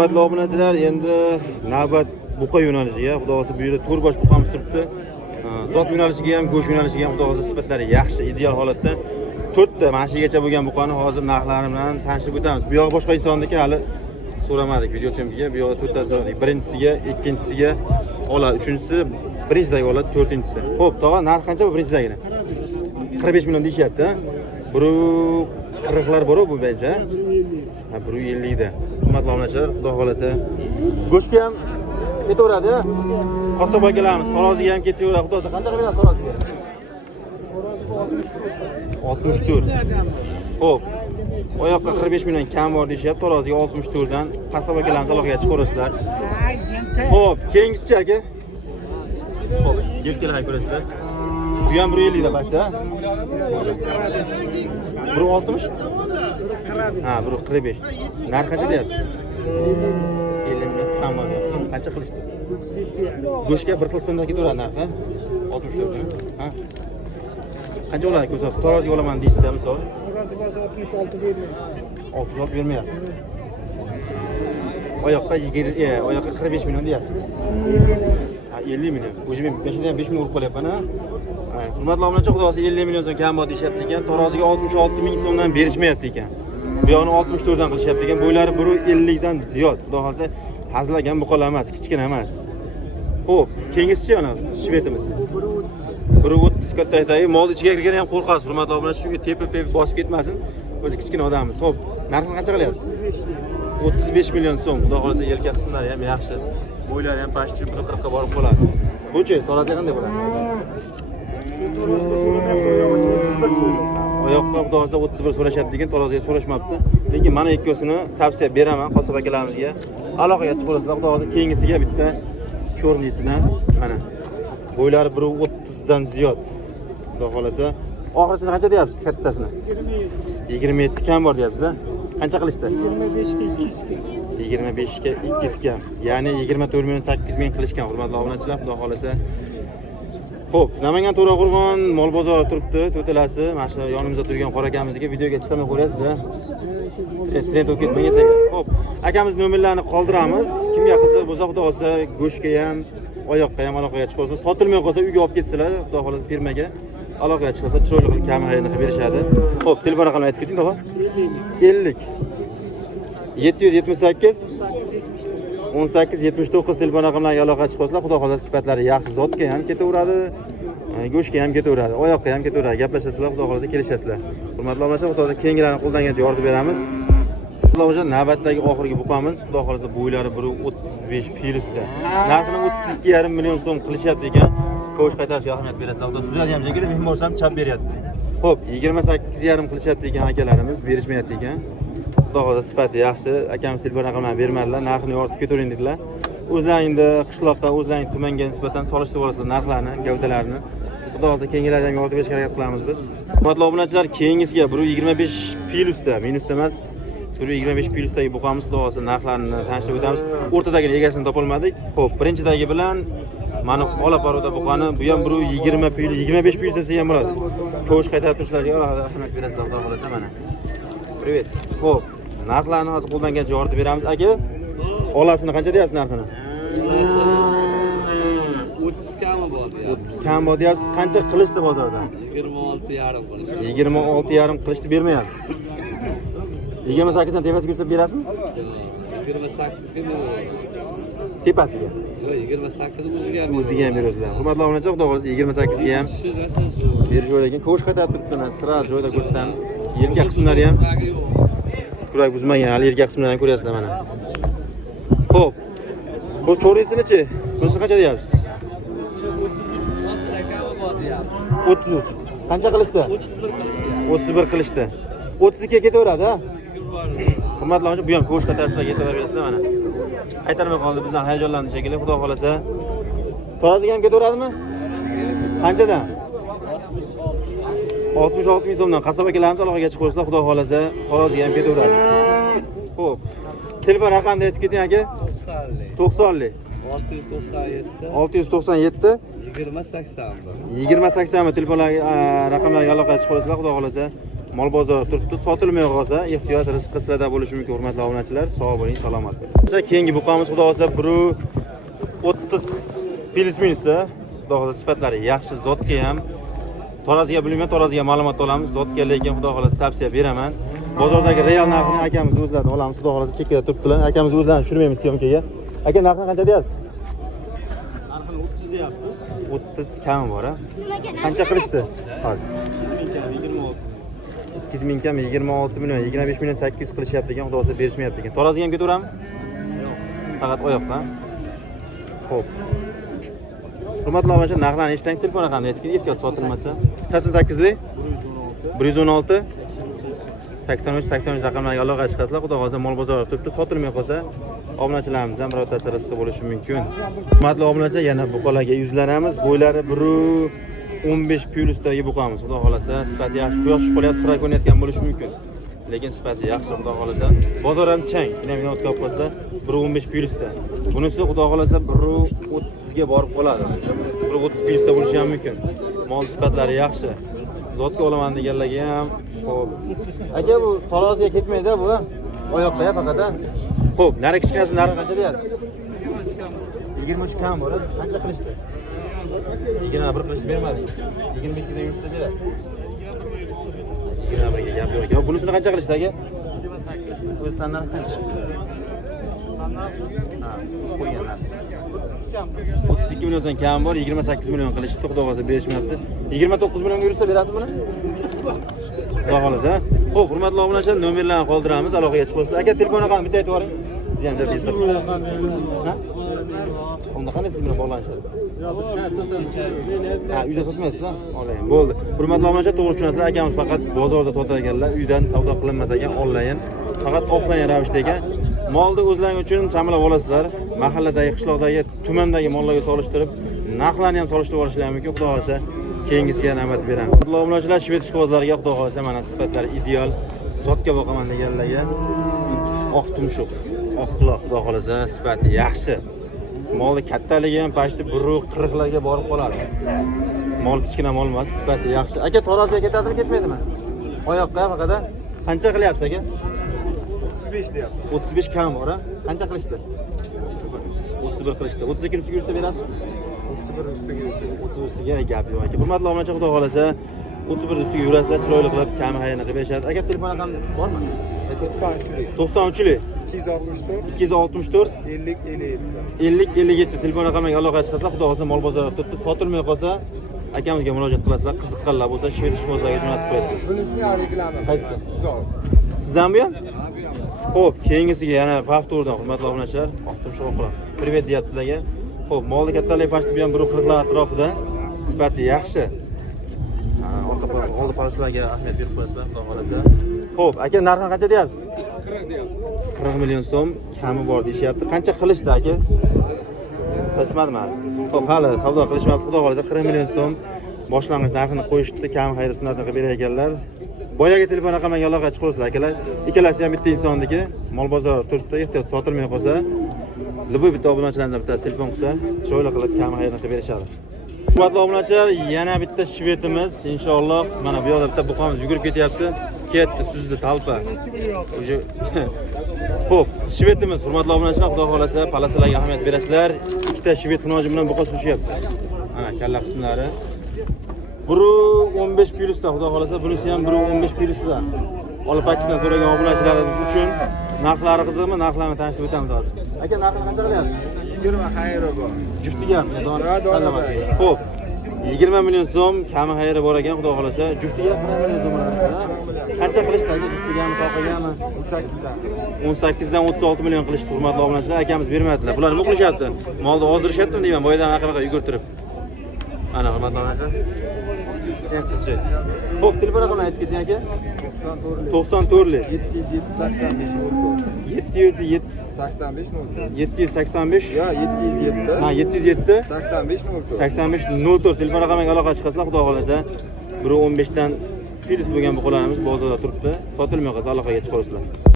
Hurmatli obunachilar, endi navbat buqa yo'nalishiga. Xudo xolasa bu yerda to'rbosh buqamiz turibdi. Zot yo'nalishiga ham, go'sht yo'nalishiga ham xudo xolasa sifatlari yaxshi, ideal holatda. 4 ta mana shu yergacha bo'lgan buqani hozir narxlari bilan tanishib o'tamiz. Bu yoq boshqa insonniki hali so'ramadik video syomkaga. Bu yoqda 4 ta so'radik. Birinchisiga, ikkinchisiga oladi, uchinchisi birinchidagi oladi, to'rtinchisi. Xo'p, tog'a narx qancha bu birinchidagini? 45 million deyapti. Biri 40lar bor bu bo'yicha. Ha, 150 da. Hurmatli obunachilar, xudo xolasa go'shtga ham ketaveradi. Qassob akalarimiz taroziga ham ketaveradi. Xudo qancha qiladi taroziga? 64. Xo'p. Oyoqqa 45 million kam bor deyapti. Taroziga 64 dan qassob akalarimiz aloqaga chiqarasizlar. Xo'p, keyingisi aka. Xo'p, yelkalarni ko'rasizlar. Bu ham 150 da boshda. 160? Ha, 145. Narx qancha deyapsiz? 50 million kam bor deyapsiz. Qancha qilishdi? Go'shtga bir xil so'mdan ketaveradi narxi. 64. Ha. Qancha oladi ko'rsat? Taroziga olaman deysiz, misol. Taroziga 66 bermaydi. 66 bermayapti. Oyoqqa 45 million deyapsiz. Ha, 50 million. O'sha men 5 million urib qolyapman, ha. Hurmatli obunachilar, xudo xolasa 50 million so'm kam bor deyapti ekan. Taroziga 66 ming so'mdan berishmayapti ekan. Bu yoqni 64 dan qilishyapti ekan. Bo'ylari 150 dan ziyod. Xudo xolasa hazlagan buqalar emas, kichkina emas. Xo'p, keyingisichi ana shvetimiz. 130 kattaydi. Molni ichiga kirgani ham qo'rqasiz. Hurmatli obunachilar, shunga tepib bosib ketmasin. O'zi kichkina odammiz. Xo'p, narxini qancha qilyapsiz? 35 million so'm. Xudo xolasa yelka qismlari ham yaxshi. Bo'ylari ham past 140 ga borib qoladi. Buchi, taroziga qanday bo'ladi? Oyoqqa xudo xolasa 31 so'rashadi degan, taroziga so'rashmabdi. Lekin mana ikkosini tavsiya beraman qassob akalarimizga. Aloqaga chiqarasizlar. Xudo xolasa keyingisiga bitta ko'rnisidan mana. Bo'ylari 130 dan ziyod. Xudo xolasa oxirisini qancha deyapsiz kattasini? 27 kam bor deyapsiz, ha? Qancha qilishdi? 25 ga 200 ga. Ya'ni 24 million 800 ming qilishgan, hurmatli obunachilar, xudo xolasa. Xo'p, Namangan To'raqo'rg'on mol bozori turibdi, to'talasi. Mana shu yonimizda turgan qora akamizga videoga chiqamay qo'yasiz, ha? Trend o'tib ketmang ertaga. Xo'p, akamiz nomerlarini qoldiramiz. Kimga qiziq bo'lsa, xudo xolasa go'shtga ham, oyoqqa ham aloqaga chiqarsa, sotilmay qolsa uyga olib ketsizlar, xudo xolasa firmaga aloqaga chiqsa, chiroyli qilib kam xayrni qilib berishadi. Xo'p, telefon raqamini aytib keting, tog'a. 50 778 18 79 telefon raqamlariga aloqaga chiqasizlar. Xudo xolasa sifatlari yaxshi, zotga ham ketaveradi, go'shtga ham ketaveradi, oyoqqa ham ketaveradi. Gaplashasizlar, xudo xolasa kelishasizlar. Hurmatli obunachilar, xudo xolasa keyingilarni qo'ldangancha yordam beramiz. Xudo xolasa navbatdagi oxirgi buqamiz, xudo xolasa bo'ylari 135 pilisda. Narxini 32,5 million so'm qilishyapti ekan. Ko'sh qaytarishga ahamiyat berasizlar. Xudo suzadi ham shekilli, men borsam chap beryapti. Xo'p, 28,5 qilishyapti ekan akalarimiz, berishmayapti ekan. Xudo xolasa sifati yaxshi. Akamiz telefon raqamlarini bermadilar, narxini yoritib ketavering dedilar. O'zlaringda qishloqqa, o'zlaring tumanga nisbatan solishtirib olasizlar narxlarni, gavdalarini. Xudo xolasa keyingilarga ham yoritib berishga harakat qilamiz biz. Hurmatli obunachilar, keyingisiga 125 pilusda, minusda emas, 125 pilusdagi buqamiz, xudo xolasa narxlarini tanishtirib o'tamiz. O'rtadagi egasini topolmadik. Xo'p, birinchidagi bilan mana ola paroda buqani, bu ham 120 pil, 25 pil desa ham bo'ladi. Ko'sh qaytarib turishlarga ahamiyat berasizlar, xudo xolasa mana. Privet. Xo'p, narxlarni hozir qo'ldangancha yoritib beramiz. Aka, olasini qancha deyapsiz narxini? 30 kami bor deyapsiz. 30 kam bor deyapsiz. Qancha qilishdi bozorda? 26,5 qilishdi. 26,5 qilishdi bermayapti. 28 dan tepasiga yuklab berasizmi? 28 ga Tepasiga. yo'q, 28 o'ziga ham. O'ziga ham berasizlar. Hurmatli obunachilar, xudo xolasa 28 ga ham berish o'ylagan. Ko'sh qaytarib turibdi, sira joyda ko'rsatamiz. Yelka qismlari ham kurak buzmagan, hali yelka qismlarini ko'ryapsizlar mana. Xo'p. Bu cho'risini-chi? Bunisi qancha deyapsiz? 33. Qancha qilishdi? 31 qilishdi. 32 ga ketaveradi, ha? Hurmatli obunachilar, bu ham ko'sh qaytarishlar ketaverasizlar mana. Qaytarmay qoldi, bizdan hayajonlandi shekilli. Xudo xolasa taroziga ham ketaveradimi? Qanchadan? 66 ming so'mdan qassob akalarimiz aloqaga chiqarsa, xudo xolasa taroziga ham ketaveradi. Xo'p. Telefon raqamini aytib keting aka. 90 697 2080 2080 telefon raqamlariga aloqaga chiqarasizlar. Xudo xolasa mol bozori turibdi. Sotilmay qolsa, ehtiyot rizqi sizlarda bo'lishi mumkin, hurmatli obunachilar. Sog' bo'ling, salomat bo'ling. Keyingi buqamiz xudo xolasa 130 plus-minusda, xudo xolasa sifatlari yaxshi, zotga ham toraziga bilmayman, toraziga ma'lumot olamiz. Zotga lekin xudo xolasa tavsiya beraman. Bozordagi real narxini akamiz o'zlari olamiz. Xudo xolasa chekkada turibdilar. Akamiz o'zlarini tushirmaymiz syomkaga. Aka, narxini qancha deyapsiz? Narxini 30 deyapmiz. 30 kami bor, ha? Qancha qilishdi hozir? 200 ming kam 26 million, 25 million 800 qilishyapti ekan, xudo xolasa berishmayapti ekan. Toraziga ham ketaverammi? Yo'q. Faqat oyoqda. Xo'p. Hurmatli obunachilar, narxlarni eshiting, telefon raqamini aytib keting, ehtiyot sotilmasa. 88lik 116 83 raqamlarga aloqa chiqasizlar. Xudo xolasa mol bozori turibdi, sotilmay qolsa obunachilarimizdan birortasi rizqi bo'lishi mumkin. Hurmatli obunachilar, yana buqalarga yuzlanamiz. Bo'ylari 115 plyusdagi buqamiz. Xudo xolasa sifati yaxshi, quyosh chiqayotib qira ko'rinayotgan bo'lishi mumkin. Lekin sifati yaxshi, xudo xolasa. Bozor ham chang, mina o'tkazib qo'ysa 115 plyusda. Bunisi xudo xolasa 130 ga borib qoladi. 130 plyusda bo'lishi ham mumkin. Mol sifatlari yaxshi. Zotga olaman deganlarga ham, xo'p. Aka, bu taroziga ketmaydi bu. Oyoqda faqat. Xo'p, nari kichkinasi narxi qancha deyapsiz? 23 kam bor. Qancha qilishdi? 21 qilishni bermading. 22 da yurtda beradi. 21 ga gap yo'q ekan. Bunisini qancha qilishdi aka? 28. O'z tanlari qancha? Ha, qo'ygan narsa. 32 million so'm kam bor, 28 million qilishdi, xudo xolasa berishmayapti. 29 millionga yursa berasizmi buni? Xudo xolasa. Xo'p, hurmatli obunachilar, nomerlarni qoldiramiz, aloqaga chiqib qo'yinglar. Aka, telefon raqamini bitta aytib yuboring. Siz ham deb Ha? Unda qanday siz bilan bog'lanishadi? Ha, uyda sotmaysiz, ha? Onlayn. Bo'ldi. Hurmatli obunachilar, to'g'ri tushunasizlar. Akamiz faqat bozorda sotaganlar, uydan savdo qilinmas ekan, onlayn. Faqat offlayn ravishda ekan. Molni o'zlaringiz uchun chamilab olasizlar. Mahalladagi, qishloqdagi, tumandagi mollarga solishtirib, narxlarni ham solishtirib olishlar mumkin. Xudo xolasa keyingisiga navbat beramiz. Hurmatli obunachilar, shved ishqibozlariga xudo xolasa mana sifatlari ideal. Zotga boqaman deganlarga oq tumshuq, oq quloq, xudo xolasa sifati yaxshi. Molni kattaligi ham pashti 140 larga borib qoladi. Mol kichkina mol emas, sifati yaxshi. Aka, taroziga ketadimi, ketmaydimi? Oyoqqa faqat qancha qilyapsiz aka? 35 deyapti. 35 kam bor, ha? Qancha qilishdi? 31 qilishdi. 32 ustiga yursa berasizmi? 31 ustiga yursa. 30 ustiga gap yo'q aka. Hurmatli obunachilar, xudo xolasa 31 ustiga yurasizlar, chiroyli qilib kam hayini qilib berishadi. Aka, telefon raqami bormi? 93lik 93lik 264 50 50 57. 57 telefon raqamiga aloqa chiqasizlar. Xudo xolasa mol bozorida turibdi, sotilmay qolsa akamizga murojaat qilasizlar. Qiziqqanlar bo'lsa shved ishqibozlarga jo'natib qo'yasizlar. Bunisini reklama. Qaysi? Zo'r. Sizdanmi bu? Xo'p, keyingisiga yana Favturdan hurmatli obunachilar, oqtim shoq qilib. Privet deyapti sizlarga. Xo'p, molni kattaligi pashti bu ham 140 lar atrofida. Sifati yaxshi. Oldi paraslarga ahamiyat berib qo'yasizlar, xudo xolasa. Xo'p, aka, narxini qancha deyapsiz? 40 deyapti. 40 million so'm kami bor deyishyapti. Qancha qilishdi aka? Qilishmadimi? Xo'p, hali savdo qilishmabdi, xudo xolasa 40 million so'm boshlang'ich narxini qo'yishdi, kam xayri sunnatini qilib berar ekanlar. Boyaga telefon raqamiga aloqa chiqib akalar. Ikkalasi ham bitta insonniki, mol bozori turibdi, ehtiyot sotilmay qolsa, liboy bitta obunachilarimizdan bitta telefon qilsa, chiroyli qilib kam xayrini qilib berishadi. Hurmatli obunachilar, yana bitta shvetimiz, inshaalloh, mana bu yoqda bitta buqamiz yugurib ketyapti. Ketdi, suzdi talpa. Xo'p, shvetimiz, hurmatli obunachilar, xudo xolasa palasalarga ahamiyat berasizlar. Ikkita shvet xunoji bilan buqa sushyapti. Mana kalla qismlari. 115 plyusda, xudo xolasa, bunisi ham 115 plyusda. Olib pakisdan so'ragan obunachilarimiz uchun narxlari qiziqmi? Narxlarni tanishtirib o'tamiz hozir. Aka, narxini qancha qilyapsiz? 20 xayri bor. Juftiga ham tanlamasi. Xo'p, 20 million so'm kami xayri bor ekan, xudo xolasa. Juftiga 40 million so'm bo'ladi. Qancha qilishdi aka? Juftigami, toqagami? 18 dan 36 million qilishdi, hurmatli obunachilar. Akamiz bermayaptilar. Bular nima qilishyapti? Molni ozdirishyaptimi deyman, boyadan aqabaqa yugurtirib. Mana hurmatli obunachilar. Xo'p, telefon raqamini aytib keting aka. 94lik 707 785 Yo, 707. Ha, 707 85 04 telefon raqamiga aloqa chiqasizlar, xudo xolasa. 115 dan plus bo'lgan buqalarimiz bozorda turibdi. Sotilmay qolsa aloqaga chiqarsizlar.